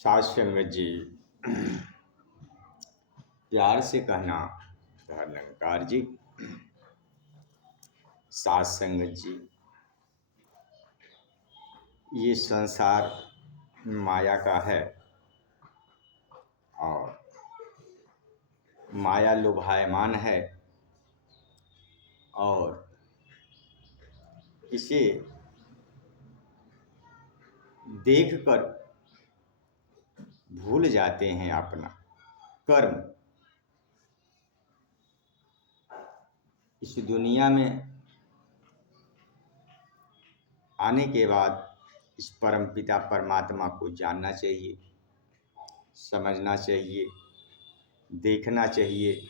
साध संगत जी, प्यार से कहना धर्मकार जी। साध संगत जी, ये संसार माया का है और माया लुभायमान है और इसे देखकर भूल जाते हैं अपना कर्म। इस दुनिया में आने के बाद इस परमपिता परमात्मा को जानना चाहिए, समझना चाहिए, देखना चाहिए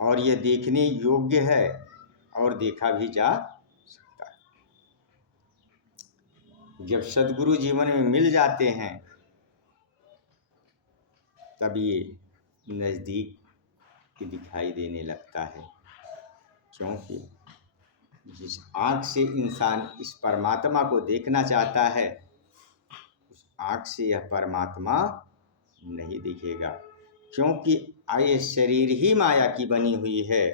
और यह देखने योग्य है और देखा भी जा सकता है। जब सद्गुरु जीवन में मिल जाते हैं तब ये नज़दीक दिखाई देने लगता है, क्योंकि जिस आँख से इंसान इस परमात्मा को देखना चाहता है उस आँख से यह परमात्मा नहीं दिखेगा, क्योंकि ये शरीर ही माया की बनी हुई है।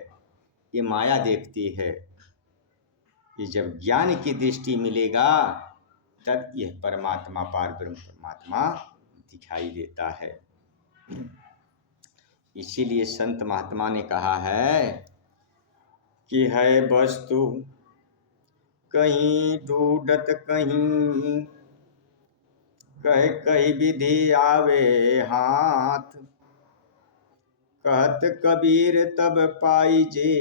ये माया देखती है कि जब ज्ञान की दृष्टि मिलेगा तब यह परमात्मा पार ब्रह्म परमात्मा दिखाई देता है। इसीलिए संत महात्मा ने कहा है कि है वस्तु कहीं ढूंढत कहीं, कह कही विधि आवे हाथ, कहत कबीर तब पाई जे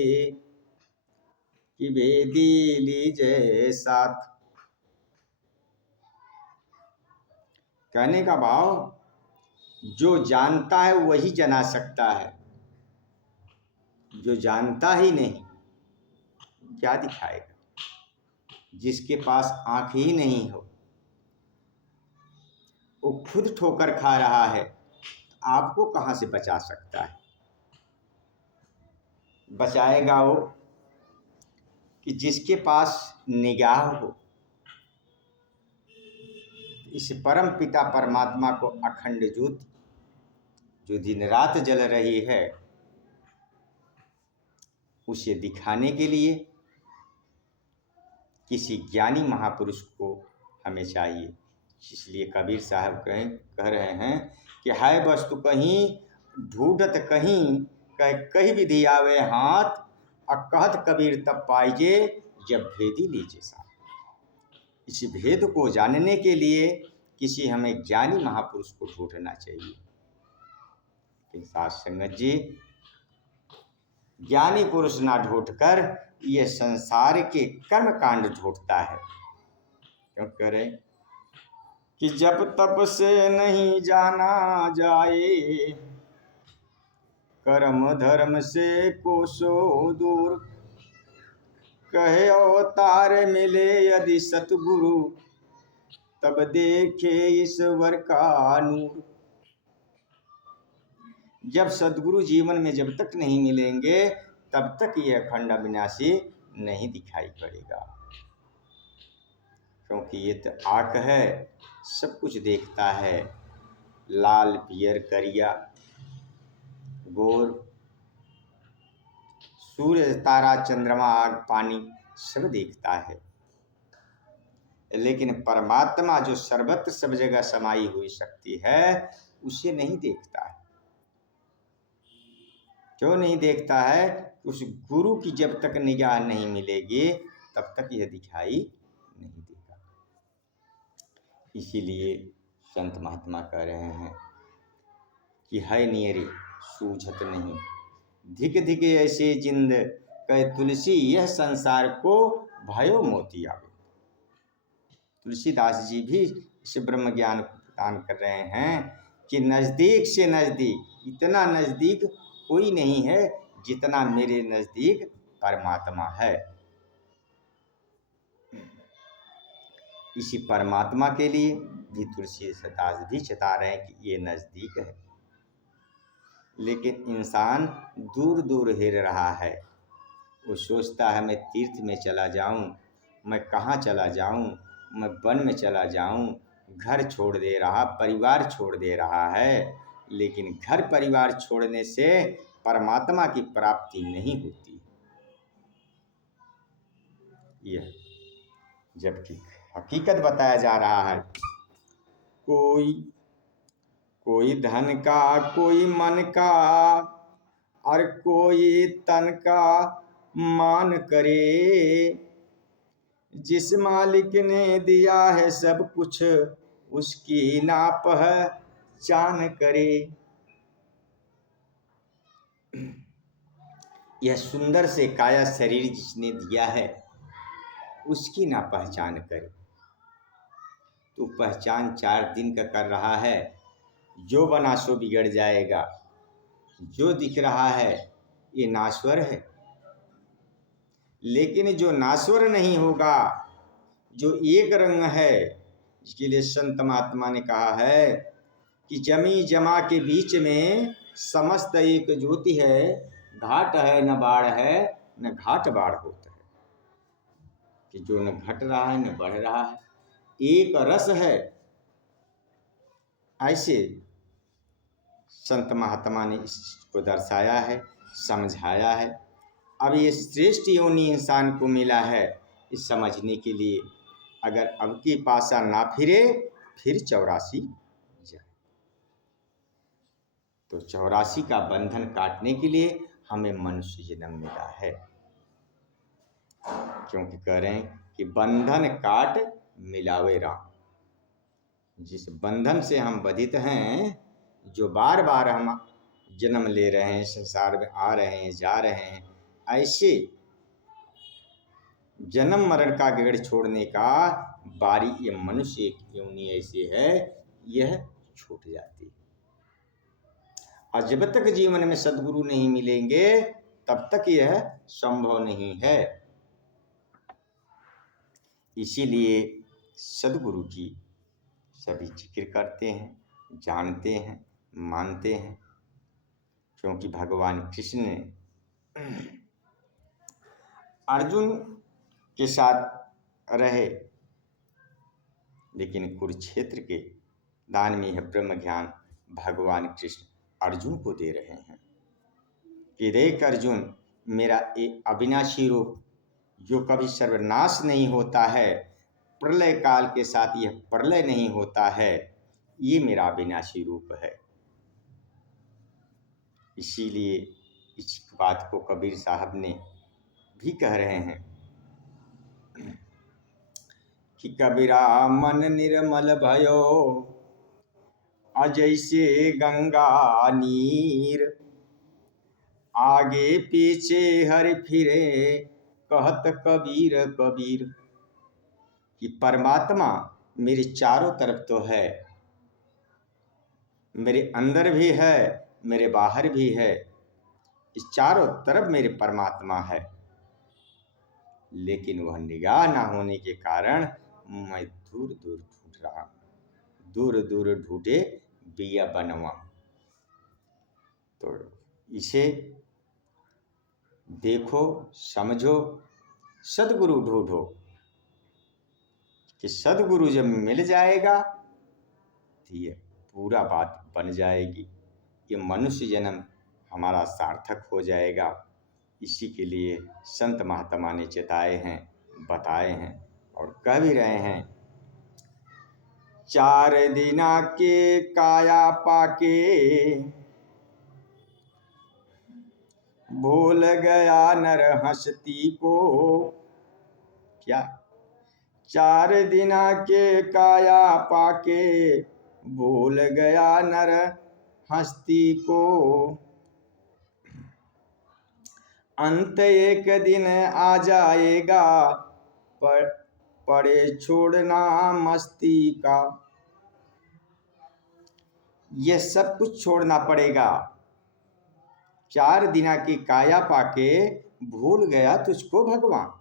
कि वेदी लीजे साथ। कहने का भाव, जो जानता है वही जना सकता है, जो जानता ही नहीं क्या दिखाएगा। जिसके पास आंख ही नहीं हो वो खुद ठोकर खा रहा है, आपको कहाँ से बचा सकता है। बचाएगा वो कि जिसके पास निगाह हो, इस परम पिता परमात्मा को अखंड ज्योति जो दिन रात जल रही है उसे दिखाने के लिए किसी ज्ञानी महापुरुष को हमें चाहिए। इसलिए कबीर साहब कह रहे हैं कि है वस्तु कहीं ढूंढत कहीं, कह कही विधि आवे हाथ, और कहत कबीर तब पाइजे जब भेदी लीजिए साथ। इस भेद को जानने के लिए किसी हमें ज्ञानी महापुरुष को ढूंढना चाहिए। लेकिन साध संगत जी, ज्ञानी पुरुष ना ढूंढकर ये संसार के कर्म कांड ढूंढता है। क्यों कह रहे कि जब तप से नहीं जाना जाए, कर्म धर्म से कोसों दूर, कहे अवतार मिले यदि सतगुरु, तब देखे ईश्वर का नूर। जब सद्गुरु जीवन में जब तक नहीं मिलेंगे तब तक यह अखंड अविनाशी नहीं दिखाई पड़ेगा, क्योंकि ये तो आँख है, सब कुछ देखता है। लाल पियर करिया गोर, सूर्य तारा चंद्रमा आग पानी सब देखता है, लेकिन परमात्मा जो सर्वत्र सब जगह समाई हुई शक्ति है उसे नहीं देखता है। क्यों नहीं देखता है? उस गुरु की जब तक निगाह नहीं मिलेगी तब तक यह दिखाई नहीं देगा। इसीलिए संत महात्मा कह रहे हैं कि है नियरे सूझत नहीं, धिक धिक ऐसे जिंद, कह तुलसी यह संसार को भयो मोती आवे। तुलसीदास जी भी इस ब्रह्म ज्ञान को प्रदान कर रहे हैं कि नज़दीक से नज़दीक, इतना नज़दीक कोई नहीं है जितना मेरे नज़दीक परमात्मा है। इसी परमात्मा के लिए भी तुलसीदास भी चता रहे हैं कि ये नज़दीक है, लेकिन इंसान दूर दूर हिर रहा है। वो सोचता है मैं तीर्थ में चला जाऊं, मैं कहाँ चला जाऊं, मैं वन में चला जाऊं, घर छोड़ दे रहा, परिवार छोड़ दे रहा है, लेकिन घर परिवार छोड़ने से परमात्मा की प्राप्ति नहीं होती। यह जबकि हकीकत बताया जा रहा है, कोई कोई धन का, कोई मन का, और कोई तन का मान करे। जिस मालिक ने दिया है सब कुछ, उसकी ना पहचान करे। यह सुंदर से काया शरीर जिसने दिया है, उसकी ना पहचान करे। तो पहचान 4 दिन का कर रहा है, जो बना सो बिगड़ जाएगा। जो दिख रहा है ये नाश्वर है, लेकिन जो नाश्वर नहीं होगा, जो एक रंग है, इसके लिए संत महात्मा ने कहा है कि जमी जमा के बीच में समस्त एक ज्योति है। घाट है न बाढ़ है, न घाट बाढ़ होता है, कि जो न घट रहा है न बढ़ रहा है, एक रस है। ऐसे संत महात्मा ने इसको दर्शाया है, समझाया है। अब ये श्रेष्ठ योनि इंसान को मिला है, इस समझने के लिए अगर अब की पासा ना फिरे, फिर 84 जाए। तो 84 का बंधन काटने के लिए हमें मनुष्य जन्म मिला है, क्योंकि कह रहे हैं कि बंधन काट मिलावे राम। जिस बंधन से हम बंधित हैं, जो बार बार हम जन्म ले रहे हैं, संसार में आ रहे हैं, जा रहे हैं, ऐसे जन्म मरण का गेड़ छोड़ने का बारी ये मनुष्य योनि ऐसे है, यह छूट जाती है। और जब तक जीवन में सद्गुरु नहीं मिलेंगे, तब तक यह संभव नहीं है। इसीलिए सद्गुरु की सभी जिक्र करते हैं, जानते हैं, मानते हैं, क्योंकि भगवान कृष्ण ने अर्जुन के साथ रहे, लेकिन कुरुक्षेत्र के दान में यह ब्रह्म ज्ञान भगवान कृष्ण अर्जुन को दे रहे हैं कि देख अर्जुन, मेरा एक अविनाशी रूप जो कभी सर्वनाश नहीं होता है, प्रलय काल के साथ यह प्रलय नहीं होता है, ये मेरा अविनाशी रूप है। इसीलिए इस बात को कबीर साहब ने भी कह रहे हैं कि कबीरा मन निर्मल भयो, अजैसे गंगा नीर, आगे पीछे हर फिरे, कहत कबीर कबीर। कि परमात्मा मेरे चारों तरफ तो है, मेरे अंदर भी है, मेरे बाहर भी है, इस चारों तरफ मेरे परमात्मा है, लेकिन वह निगाह ना होने के कारण मैं दूर दूर ढूंढ रहा हूँ। दूर दूर ढूंढे बिया बनवा। तो इसे देखो, समझो, सद्गुरु ढूंढो, कि सद्गुरु जब मिल जाएगा तो ये पूरा बात बन जाएगी, ये मनुष्य जन्म हमारा सार्थक हो जाएगा। इसी के लिए संत महात्मा ने चेताए हैं, बताए हैं और कह भी रहे हैं। 4 दिना के काया पाके, भूल गया नर हंसती को। क्या? 4 दिना के काया पाके, भूल गया नर हंसती को। अंत एक दिन आ जाएगा, पड़े छोड़ना मस्ती का। यह सब कुछ छोड़ना पड़ेगा। 4 दिना की काया पाके भूल गया तुझको भगवान।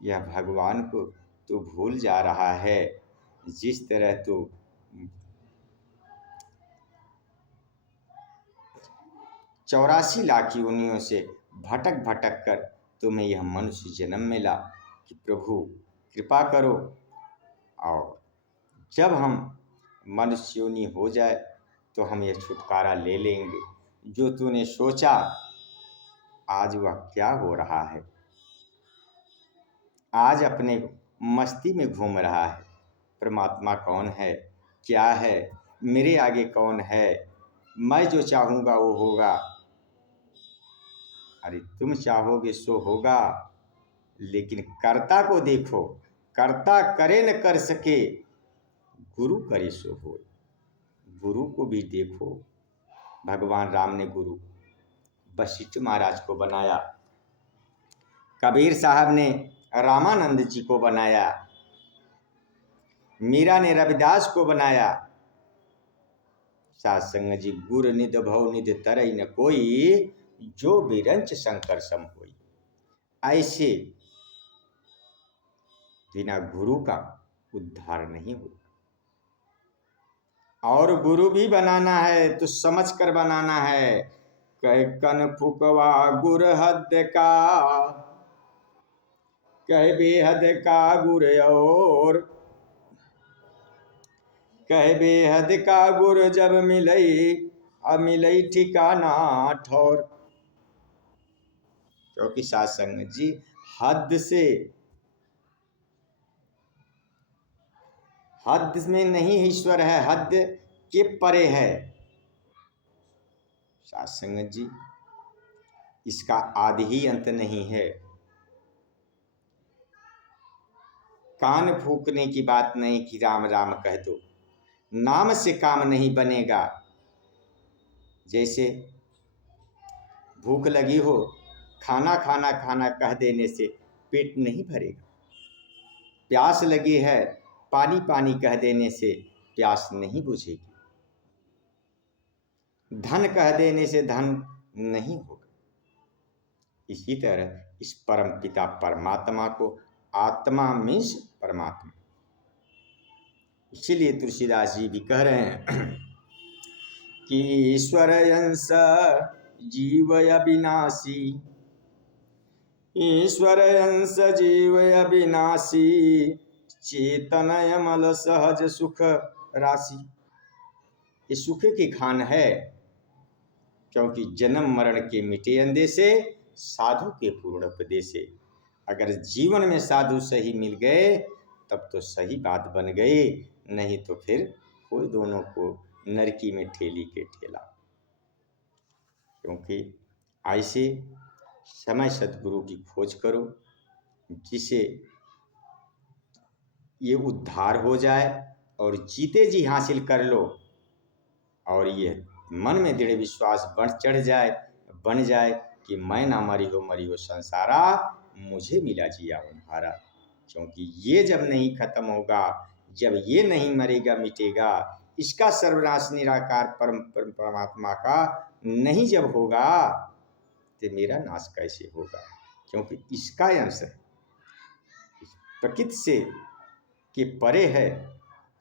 यह भगवान को तू भूल जा रहा है। जिस तरह तू 84 लाख योनियों से भटक भटक कर तुम्हें यह मनुष्य जन्म मिला, कि प्रभु कृपा करो और जब हम मनुष्य योनि हो जाए तो हम ये छुटकारा ले लेंगे। जो तूने सोचा आज वह क्या हो रहा है। आज अपने मस्ती में घूम रहा है। परमात्मा कौन है, क्या है, मेरे आगे कौन है, मैं जो चाहूँगा वो होगा। अरे तुम चाहोगे सो होगा, लेकिन कर्ता को देखो। कर्ता करे न कर सके, गुरु करे सो हो। गुरु को भी देखो। भगवान राम ने गुरु वशिष्ठ महाराज को बनाया, कबीर साहब ने रामानंद जी को बनाया, मीरा ने रविदास को बनाया। सात संग जी गुर निध भव निध तरई न कोई, जो बिरंच शंकर सम होई। ऐसे बिना गुरु का उद्धार नहीं हो। और गुरु भी बनाना है तो समझ कर बनाना है। कह कन फुकवा गुर हद का, कह बेहद का गुर और, कह बेहद का गुर जब मिलई, अब मिलई ठिकाना ठौर। क्योंकि सात संगत जी हद से, हद में नहीं ईश्वर है, हद के परे है। सात संगत जी इसका आदि ही अंत नहीं है। कान फूकने की बात नहीं कि राम राम कह दो, नाम से काम नहीं बनेगा। जैसे भूख लगी हो, खाना खाना खाना कह देने से पेट नहीं भरेगा। प्यास लगी है, पानी पानी कह देने से प्यास नहीं बुझेगी। धन कह देने से धन नहीं होगा। इसी तरह इस परम पिता परमात्मा को, आत्मा मीन्स परमात्मा, इसीलिए तुलसीदास जी भी कह रहे हैं कि ईश्वर अंश जीव अविनाशी, ईश्वर अंश जीव अविनाशी, चेतन अमल सहज सुख राशि। ये सुख की खान है, क्योंकि जन्म मरण के मिटे अंदेशे, साधु के पूर्ण उपदेशे। अगर जीवन में साधु सही मिल गए तब तो सही बात बन गई, नहीं तो फिर कोई दोनों को नरकी में ठेली के ठेला। क्योंकि ऐसे समय सदगुरु की खोज करो जिसे ये उद्धार हो जाए और जीते जी हासिल कर लो, और ये मन में दृढ़ विश्वास बन जाए कि मैं ना मरी हो संसारा, मुझे मिला जिया उन्हारा। क्योंकि ये जब नहीं खत्म होगा, जब ये नहीं मरेगा मिटेगा, इसका सर्वनाश निराकार परमात्मा का नहीं जब होगा, तो मेरा नाश कैसे होगा। क्योंकि इसका अंश है, प्रकृति से के परे है।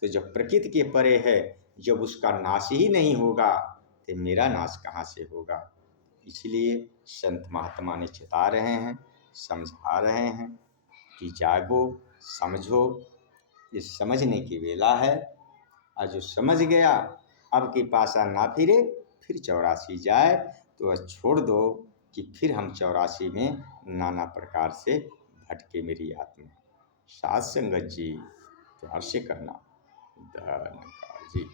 तो जब प्रकृति के परे है, जब उसका नाश ही नहीं होगा तो मेरा नाश कहाँ से होगा। इसलिए संत महात्मा ने चेता रहे हैं, समझा रहे हैं कि जागो, समझो। ये समझने की वेला है। और जो समझ गया अब की पासा ना फिरे, फिर 84 जाए, तो वह छोड़ दो कि फिर हम 84 में नाना प्रकार से भटके मेरी आत्मा। सात संगत जी प्यार से करना। धन्यवाद जी।